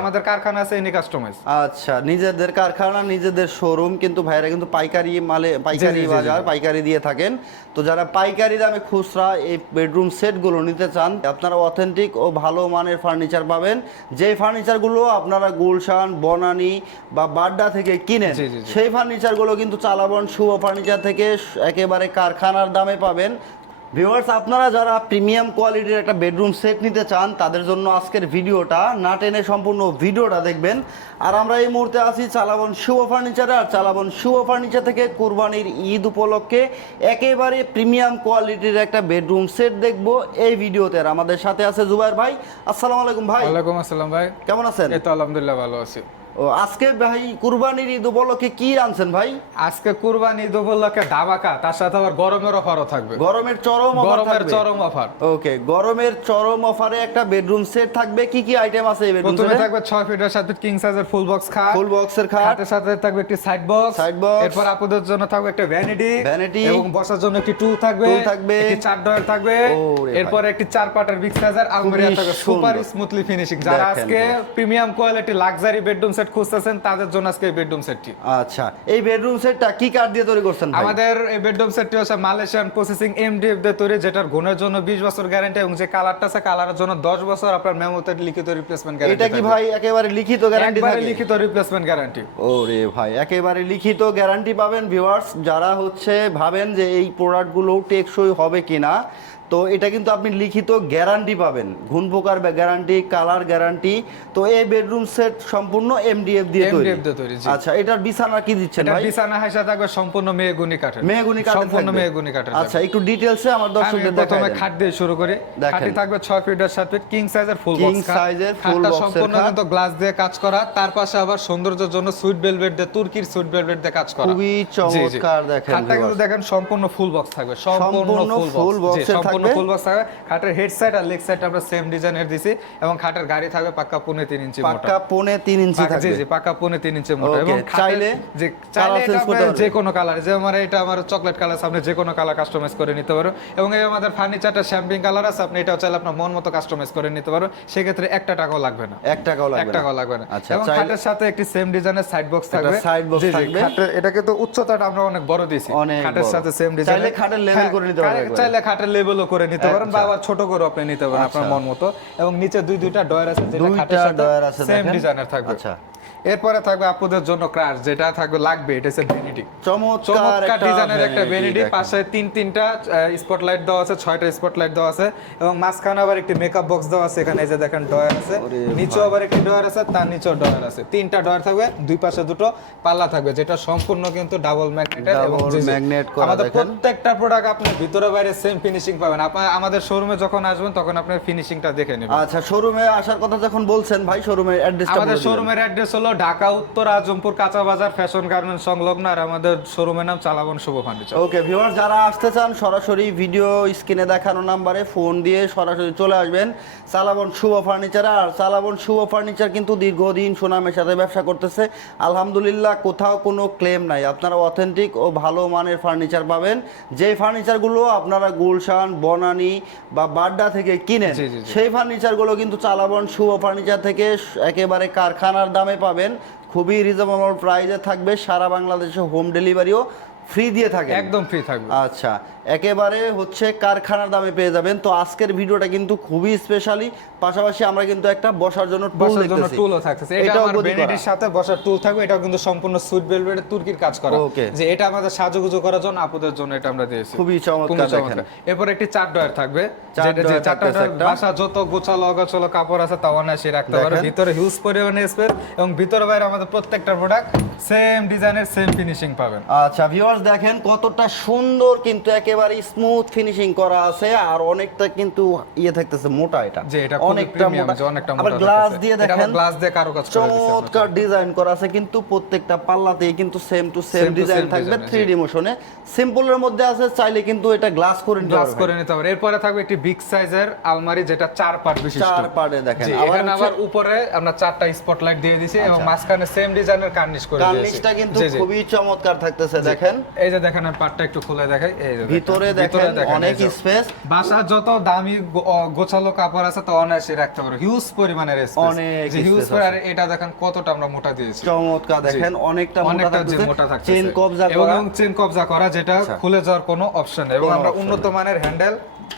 আমাদের কারখানা আছে এনি কাস্টমাইজ আচ্ছা নিজেদের কারখানা নিজেদের শোরুম কিন্তু ভাইরা কিন্তু পাইকারি মালে পাইকারি বাজার পাইকারি দিয়ে থাকেন। তো যারা পাইকারি দামে খুচরা এই বেডরুম সেটগুলো নিতে চান আপনারা অথেন্টিক ও ভালো মানের ফার্নিচার পাবেন। যেই ফার্নিচারগুলো আপনারা গুলশান বনানী বা বাড্ডা থেকে কিনেন। সেই ফার্নিচারগুলো কিন্তু চালাবন শুভ ফার্নিচার থেকে একেবারে কারখানার দামে পাবেন। ভিউয়ার্স আপনারা যারা প্রিমিয়াম কোয়ালিটির একটা বেডরুম সেট নিতে চান তাদের জন্য আজকের ভিডিওটা না টেনে সম্পূর্ণ ভিডিওটা দেখবেন। আর আমরা এই মুহূর্তে আছি চালাবন শুভ ফার্নিচারে আর চালাবন শুভ ফার্নিচার থেকে কুরবানির ঈদ উপলক্ষে একেবারে প্রিমিয়াম কোয়ালিটির একটা বেডরুম সেট দেখব এই ভিডিওতে। আর আমাদের সাথে আছে জুবাইর ভাই। আসসালামু আলাইকুম ভাই। ওয়ালাইকুম আসসালাম ভাই। কেমন আছেন? এই তো আলহামদুলিল্লাহ ভালো আছি। ও আজকে ভাই কুরবানির ঈদ উপলক্ষে কি আনছেন ভাই? আজকে কুরবানি ঈদ উপলক্ষে ধামাকা তার সাথে আবার গরমের অফারও থাকবে। গরমের চরম গরমের চরম অফার। ওকে গরমের চরম অফারে একটা বেডরুম সেট থাকবে কি কি আইটেম আছে এই বেডরুম সেটে থাকবে 6 ফিটের সাথে কিং সাইজের ফুল বক্স খাট। ফুল বক্সের খাট। সাথে থাকবে একটি সাইড বক্স Side box। এরপর আপুদের জন্য থাকবে একটা ভ্যানিটি Vanity। এবং বসার জন্য একটি টুল থাকবে। Tool থাকবে। একটি চার ডয়ার থাকবে। এরপর একটি চার পাটের বিগ সাইজের আলমারিয়া থাকবে। সুপার স্মুথলি ফিনিশিং যারা আজকে premium quality luxury bedroom set খুঁজতেছেন তাদের জন্য আজকে এই বেডরুম সেটটি আচ্ছা এই বেডরুম সেটটা কি কাঠ দিয়ে তৈরি করছেন আমাদের এই বেডরুম সেটটি হচ্ছে মালয়েশিয়ান প্রসেসিং এমডিএফ দিয়ে তৈরি যেটার গুণের জন্য 20 বছর গ্যারান্টি এবং যে কালারটা আছে কালারের জন্য 10 বছর আপনার মেমোতে লিখিত রিপ্লেসমেন্ট গ্যারান্টি এটা কি ভাই একেবারে লিখিত গ্যারান্টি একবারে থাকে? লিখিত রিপ্লেসমেন্ট গ্যারান্টি ওরে ভাই একেবারে লিখিত গ্যারান্টি পাবেন ভিউয়ার্স যারা হচ্ছে ভাবেন যে এই প্রোডাক্টগুলো টেকসই হবে কিনা। তো এটা কিন্তু আপনি লিখিত গ্যারান্টি পাবেন। ঘুণ পোকার গ্যারান্টি কালার গ্যারান্টি তো এই বেডরুম সেট সম্পূর্ণ এমডিএফ দিয়ে তৈরি। আচ্ছা এটার বিছানা কি দিচ্ছেন ভাই? বিছানা হাইসা থাকবে সম্পূর্ণ মেহগুনি কাঠের। মেহগুনি কাঠের সম্পূর্ণ? মেহগুনি কাঠের আচ্ছা একটু ডিটেলসে আমার আমি দর্শকদের প্রথমে খাট দিয়ে শুরু করি। দেখেন। থাকবে 6 ফিটের সাথে কিং সাইজের ফুল বক্স এর full box এর সম্পূর্ণ কিন্তু গ্লাস দিয়ে কাজ করা। তার পাশে আবার সৌন্দর্যের জন্য সুইট ভেলভেট দিয়ে তুর্কির সুইট ভেলভেট দিয়ে কাজ করা। খুবই। চমৎকার দেখেন খাটটা কিন্তু দেখেন সম্পূর্ণ ফুল বক্স থাকবে। সম্পূর্ণ সম্পূর্ণ ফুল বক্স এর সম্পূর্ণ ফুল বক্স থাকবে। খাটের হেড সাইড আর লেগ সাইড আমরা সেম ডিজাইনের দিছি এবং খাটের গাড়ি থাকবে পাক্কা পৌনে 3 ইঞ্চি মোটা। পাক্কা পৌনে তিন ইঞ্চি পাকা- জি জি পাকা পৌনে তিন ইঞ্চি মোটা। এবং চাইলে যে চাইলে যে কোনো কালার যে আমার এটা আমার চকলেট কালার আপনি যে কোনো কালার কাস্টমাইজ করে নিতে পারো। এবং এই আমাদের ফার্নিচারটা শ্যাম্পিং কালার আছে আপনি এটাও চাইলে আপনার মন মতো কাস্টমাইজ করে নিতে পারো। সেক্ষেত্রে একটা টাকাও লাগবে না। এক টাকাও লাগবে এক না। টাকাও লাগবে না। আচ্ছা এবং খাটের সাথে একটি সেম ডিজাইনের সাইড বক্স থাকবে। জি, জি, থাকবে। খাটের- এটা কিন্তু উচ্চতাটা আমরা অনেক বড় দিয়েছি। খাটের সাথে সেম ডিজাইন চাইলে খাটের লেভেল করে নিতে একবারে। চাইলে খাটের লেভেলও করে নিতে পারেন বা আচ্ছা। আবার ছোট করে আপনি নিতে পারেন আপনার আচ্ছা। মন মতো এবং নিচে দুই দুইটা ডয়ার আছে যেটা খাটের সাথে সেম ডিজাইনের থাকবে আচ্ছা। এরপরে থাকবে আপুদের জন্য ক্রাশ যেটা থাকবে লাগবে এটা হচ্ছে ভ্যানিটি চমৎকার ডিজাইনের একটা ভ্যানিটি পাশে তিন তিনটা স্পটলাইট দেওয়া আছে ছয়টা স্পটলাইট দেওয়া আছে এবং মাঝখানে আবার একটি মেকআপ বক্স দেওয়া আছে এখানে এই যে দেখেন ডয়ার আছে। নিচেও আবার একটি ডয়ার আছে তার নিচেও ডয়ার আছে। তিনটা ডয়ার থাকবে দুই পাশে দুটো পাল্লা থাকবে যেটা সম্পূর্ণ কিন্তু ডাবল ম্যাগনেটের এবং জি। করা আমাদের দেখেন। প্রত্যেকটা প্রোডাক্ট আপনি ভিতরে বাইরে সেম ফিনিশিং পাবেন। আপনার আমাদের শোরুমে যখন আসবেন তখন আপনি ফিনিশিংটা দেখে নেবেন। আচ্ছা শোরুমে আসার কথা যখন বলছেন ভাই শোরুমের অ্যাড্রেসটা আমাদের শোরুমের অ্যাড্রেস হলো ঢাকা উত্তর আজমপুর কাঁচা বাজার ফ্যাশন গার্মেন্টস সংলগ্ন আর আমাদের শোরুমের নাম চালাবন শুভ ফার্নিচার ওকে ভিউয়ার যারা আসতে চান সরাসরি ভিডিও স্ক্রিনে দেখানো নাম্বারে ফোন দিয়ে সরাসরি চলে আসবেন চালাবন শুভ ফার্নিচার আর চালাবন শুভ ফার্নিচার কিন্তু দীর্ঘদিন সুনামের সাথে ব্যবসা করতেছে। আলহামদুলিল্লাহ কোথাও কোনো ক্লেম নাই। আপনারা অথেন্টিক ও ভালো মানের ফার্নিচার পাবেন। যেই ফার্নিচারগুলো আপনারা গুলশান বনানি বা বাড্ডা থেকে কিনেন। সেই ফার্নিচারগুলো কিন্তু চালাবন শুভ ফার্নিচার থেকে একেবারে কারখানার দামে পাবেন। খুবই রিজনেবল প্রাইজে থাকবে সারা বাংলাদেশে হোম ডেলিভারিও ফ্রি দিয়ে থাকে একদম ফ্রি থাকবে। আচ্ছা একেবারে হচ্ছে কারখানার দামে পেয়ে যাবেন। তো আজকের ভিডিওটা কিন্তু খুবই স্পেশালি পাশাপাশি আমরা কিন্তু একটা বসার জন্য বসার জন্য টুলও থাকতেছে। এটা আমার বেনেডির সাথে বসার টুল থাকবে। কিন্তু সম্পূর্ণ সুইট ভেলভেটের তুর্কির কাজ করা। যে এটা আমাদের সাজুগুজু করার জন্য জন্য এটা আমরা দিয়েছি। খুবই চমৎকার দেখেন। এরপর একটি চার ডয়ার থাকবে। যেটা যে চারটা। বাসা যত গোছালো অগোছালো কাপড় আছে তা অনায়াসে রাখতে ভিতরে হিউজ পরিমাণে স্পেস এবং ভিতরে বাইরে আমাদের প্রত্যেকটা প্রোডাক্ট সেম ডিজাইনের সেম ফিনিশিং পাবেন। আচ্ছা ভিউয়ার্স দেখেন কতটা সুন্দর কিন্তু একেবারে স্মুথ ফিনিশিং করা আছে আর অনেকটা কিন্তু ইয়ে থাকতেছে মোটা এটা। যে এটা অনেকটা মোটা। আবার গ্লাস দিয়ে দেখেন glass দিয়ে করে আমরা। চমৎকার ডিজাইন করা আছে কিন্তু প্রত্যেকটা পাল্লাতেই কিন্তু সেম টু সেম ডিজাইন থাকবে design, থ্রি ডি মোশনে সিম্পলের মধ্যে আছে চাইলে কিন্তু এটা গ্লাস করে নিতে গ্লাস করে নিতে পারে এরপরে থাকবে একটি বিগ সাইজের আলমারি যেটা চার পার্ট বিশিষ্ট। চার পার্টে দেখেন। আবার এখানে আবার উপরে আমরা চারটা স্পটলাইট দিয়ে দিয়েছি এবং আচ্ছা। মাঝখানে সেম ডিজাইনের কার্নিশ করে দিয়েছি। কার্নিশটা কিন্তু। খুবই চমৎকার থাকতেছে দেখেন। এই যে দেখেন পার্টটা একটু খুলে দেখাই। এই যে। ভিতরে দেখেন অনেক স্পেস বাসার যত দামি গোছালো কাপড় আছে তো অনায়াসে রাখতে পারো। হিউজ পরিমাণের space। অনেক হিউজ আর এটা দেখেন কতটা আমরা মোটা দিয়েছি। চমৎকার দেখেন অনেকটা মোটা অনেকটা মোটা থাকছে চেন কবজা এবং চেন কবজা করা যেটা আচ্ছা। খুলে যাওয়ার কোনো অপশন নেই। এবং আমরা উন্নত মানের হ্যান্ডেল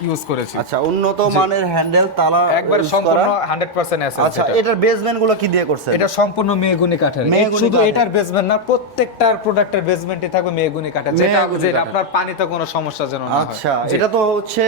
ইউজ করেছি। আচ্ছা উন্নত মানের হ্যান্ডেল তালা একবার সম্পূর্ণ করা। 100% আছে আচ্ছা এটার বেসমেন্টগুলো কি দিয়ে করছেন? এটা সম্পূর্ণ মেহগুনি কাঠের। শুধু এটার বেসমেন্ট না প্রত্যেকটার প্রোডাক্টের বেসমেন্টে থাকবে মেহগুনি কাঠের। যেটা যেটা আপনার পানিতে কোনো সমস্যা যেন না আচ্ছা। এটা তো হচ্ছে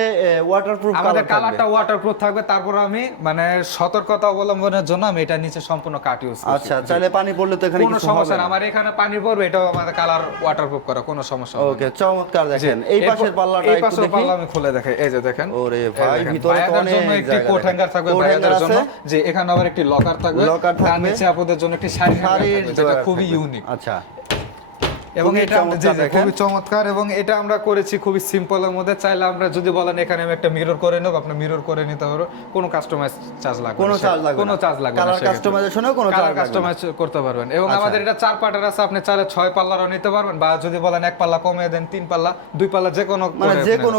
ওয়াটারপ্রুফ আমাদের কালারটা ওয়াটারপ্রুফ থাকবে তারপর আমি মানে সতর্কতা অবলম্বনের জন্য আমি এটা নিচে সম্পূর্ণ কাট ইউজ করছি। আচ্ছা চাইলে পানি পড়লে তো এখানে কোনো সমস্যা না আমার এখানে পানি পড়বে এটাও আমাদের কালার ওয়াটারপ্রুফ করা কোনো সমস্যা না। ওকে চমৎকার দেখেন। এই পাশের পাল্লাটা এই পাশের পাল্লা আমি খুলে দেখাই এই যে দেখেন। ওরে ভাই, ভিতরে তো অনেক একটি জায়গা কোট দেখেন। হ্যাঙ্গার থাকবে কোট ভাইয়াদের জন্য। যে এখানে আবার একটি লকার থাকবে। লকার থাকবে। নিচে আপনাদের জন্য একটি শাড়ি যেটা খুবই ইউনিক আচ্ছা। এবং এটা। খুবই চমৎকার এবং এটা আমরা করেছি খুবই সিম্পলের মধ্যে চাইলে আমরা যদি বলেন এখানে আমি একটা মিরর করে নেব আপনি মিরর করে নিতে পারো কোনো কাস্টমাইজ চার্জ লাগবে কোনো চার্জ লাগবে কোনো চার্জ লাগবে সেক্ষেত্রে। customizationও কোনো না। customize করতে পারবেন এবং আচ্ছা। আমাদের এটা চার পাটার আছে আপনি চাইলে ছয় পাল্লারও নিতে পারবেন বা যদি বলেন এক পাল্লা কমিয়ে দেন তিন পাল্লা দুই পাল্লা যে কোনো মানে যে কোনো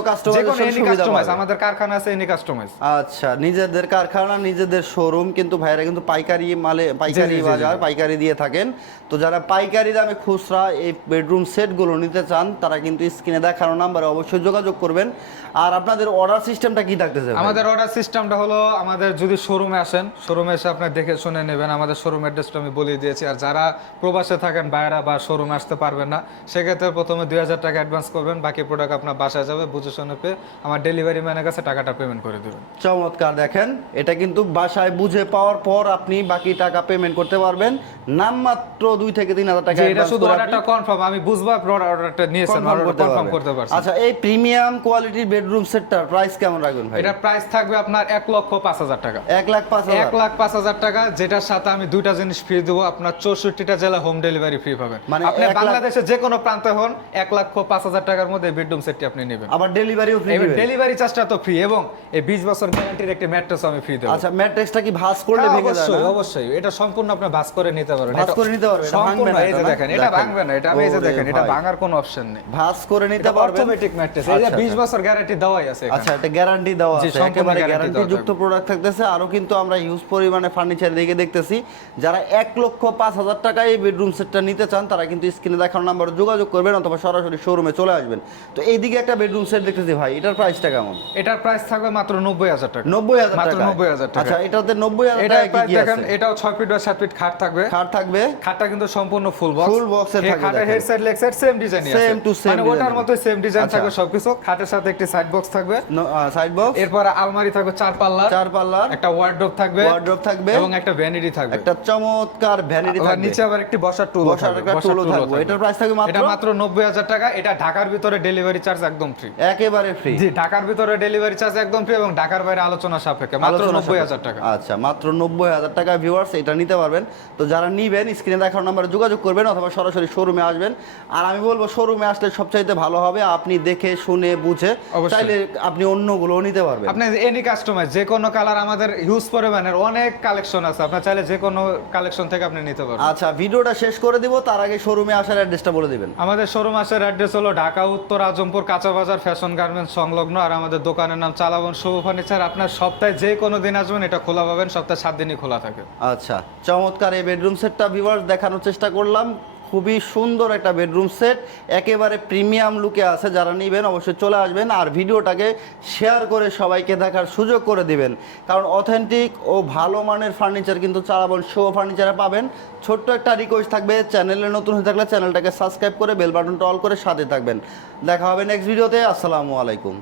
সুবিধা পাবেন। আমাদের কারখানা আছে এনি কাস্টমাইজ আচ্ছা নিজেদের কারখানা নিজেদের শোরুম কিন্তু ভাইরা কিন্তু পাইকারি মালে পাইকারি বাজার পাইকারি দিয়ে থাকেন তো যারা পাইকারি দামে খুচরা এই বেডরুম সেটগুলো নিতে চান তারা কিন্তু স্ক্রিনে দেখানো নাম্বারে অবশ্যই যোগাযোগ করবেন। আর আপনাদের অর্ডার সিস্টেমটা কি থাকতেছে ভাই? আমাদের অর্ডার সিস্টেমটা হলো আমাদের যদি শোরুমে আসেন শোরুমে এসে আপনি দেখে শুনে নেবেন। আমাদের শোরুম অ্যাড্রেসটা আমি বলে দিয়েছি। আর যারা প্রবাসে থাকেন বাইরা বা শোরুমে আসতে পারবেন না সেক্ষেত্রে প্রথমে দুই হাজার টাকা অ্যাডভান্স করবেন। বাকি প্রোডাক্ট আপনার বাসায় যাবে বুঝে শুনে পেয়ে আমার ডেলিভারি ম্যানের কাছে টাকাটা পেমেন্ট করে দেবেন। চমৎকার দেখেন এটা কিন্তু বাসায় বুঝে পাওয়ার পর আপনি বাকি টাকা পেমেন্ট করতে পারবেন। নামমাত্র দুই থেকে তিন হাজার টাকা এটা শুধু অর্ডারটা কনফার্ম আমি বুঝব আপনার অর্ডারটা নিয়েছেন কনফার্ম করতে পারছেন। আচ্ছা এই প্রিমিয়াম কোয়ালিটির বেডরুম সেটটার প্রাইস কেমন রাখবেন ভাই? এটা প্রাইস থাকবে আপনার এক লক্ষ পাঁচ হাজার টাকা। এক লাখ পাঁচ এক লাখ পাঁচ হাজার টাকা যেটার সাথে আমি দুইটা জিনিস ফ্রি দেবো আপনার চৌষট্টিটা জেলা হোম ডেলিভারি ফ্রি পাবেন। মানে আপনি বাংলাদেশে যে কোনো প্রান্তে হন এক লক্ষ পাঁচ হাজার টাকার মধ্যে বেডরুম সেটটি আপনি নেবেন। আবার ডেলিভারিও ফ্রি ডেলিভারি চার্জটা তো ফ্রি এবং এই বিশ বছর গ্যারান্টির একটি ম্যাট্রেস আমি ফ্রি দেবো। আচ্ছা ম্যাট্রিক্সটা কি ভাঁজ করলে হ্যাঁ, ভেঙে যায় অবশ্যই অবশ্যই। এটা সম্পূর্ণ আপনি ভাঁজ করে নিতে পারবেন। ভাঁজ এটা করে নিতে পারবেন, সম্পূর্ণ এই যে দেখেন এটা ভাঙবে না এটা আমি এই যে দেখেন এটা। ভাঙার কোনো অপশন নেই। ভাঁজ করে নিতে পারবেন। অটোমেটিক ম্যাট্রেস এই যে আচ্ছা, 20 আচ্ছা। বছর গ্যারান্টি দেওয়াই আছে আচ্ছা এটা গ্যারান্টি দেওয়া আছে। একেবারে গ্যারান্টি যুক্ত প্রোডাক্ট থাকতেছে। আরও কিন্তু আমরা হিউজ পরিমাণে ফার্নিচার দিকে দেখতেছি। যারা এক লক্ষ পাঁচ হাজার টাকায় এই বেডরুম সেটটা নিতে চান তারা কিন্তু স্ক্রিনে দেখানো নাম্বার যোগাযোগ করবেন অথবা সরাসরি শোরুমে চলে আসবেন। তো এইদিকে একটা বেডরুম সেট দেখতেছি ভাই এটার প্রাইসটা কেমন? এটার প্রাইস থাকবে মাত্র 90000 টাকা। নব্বই হাজার মাত্র টাকা 90,000 টাকা। আচ্ছা এটাতে নব্বই হাজার এটা টাকা কি কি আছে? এটাও 6 ফিট বা 7 ফিট খাট থাকবে। খাট থাকবে। খাটটা কিন্তু সম্পূর্ণ ফুল বক্স box এর থাকবে। Head side leg side same design Same to same মানে ওটার। Same design. থাকবে সবকিছু। খাটের সাথে একটি সাইড বক্স থাকবে। সাইড বক্স এরপর আলমারি থাকবে চার চার পাল্লার। একটা ওয়ার্ডরোব থাকবে। ওয়ার্ড্রপ থাকবে। এবং একটা ভ্যানিটি থাকবে। একটা চমৎকার ভ্যানিটি থাকবে। নিচে আবার একটি বসার টুল বসার একটা টুলও থাকবে। এটার প্রাইস থাকবে মাত্র এটা মাত্র 90000 টাকা। এটা ঢাকার ভিতরে ডেলিভারি চার্জ একদম ফ্রি একেবারে ফ্রি জি ঢাকার ভিতরে ডেলিভারি চার্জ একদম ফ্রি এবং ঢাকার বাইরে আলোচনা সাপেক্ষে। মাত্র আলোচনা নব্বই হাজার টাকা। আচ্ছা মাত্র নব্বই হাজার টাকা ভিউয়ার্স এটা নিতে পারবেন। তো যারা নিবেন স্ক্রিনে দেখার নাম্বারে যোগাযোগ করবেন অথবা সরাসরি শোরুমে আসবেন আর আমি বলব শোরুমে আসলে সবচাইতে ভালো হবে আপনি দেখে শুনে বুঝে। চাইলে আপনি অন্যগুলোও নিতে পারবেন। আপনি এনি কাস্টমাইজ যে কোনো কালার আমাদের হিউজ পরিমাণের অনেক কালেকশন আছে আপনার চাইলে যে কোনো কালেকশন থেকে আপনি নিতে পারবেন। আচ্ছা ভিডিওটা শেষ করে দিব তার আগে শোরুমে আসার অ্যাড্রেসটা বলে দিবেন। আমাদের শোরুম আসার অ্যাড্রেস হলো ঢাকা উত্তর আজমপুর কাঁচা বাজার ফ্যাশন গার্মেন্টস সংলগ্ন আর আমাদের দোকানের নাম চালাবন শুভ ফার্নিচার। আপনার সপ্তাহে যে কোনো দিন আসবেন এটা খোলা পাবেন সপ্তাহে সাত দিনই খোলা থাকে। আচ্ছা চমৎকার এই বেডরুম সেটটা ভিউয়ার্স দেখানোর চেষ্টা করলাম। খুবই সুন্দর একটা বেডরুম সেট, একেবারে প্রিমিয়াম লুকে আছে, যারা নেবেন অবশ্যই চলে আসবেন আর ভিডিওটাকে শেয়ার করে সবাইকে দেখার সুযোগ করে দিবেন। কারণ অথেন্টিক ও ভালো মানের ফার্নিচার কিন্তু চালাবন শো ফার্নিচারে পাবেন। ছোট্ট একটা রিকোয়েস্ট থাকবে, চ্যানেলে নতুন হয়ে থাকলে চ্যানেলটাকে সাবস্ক্রাইব করে বেল বাটনটা অল করে সাথে থাকবেন। দেখা হবে নেক্সট ভিডিওতে আসসালামু আলাইকুম।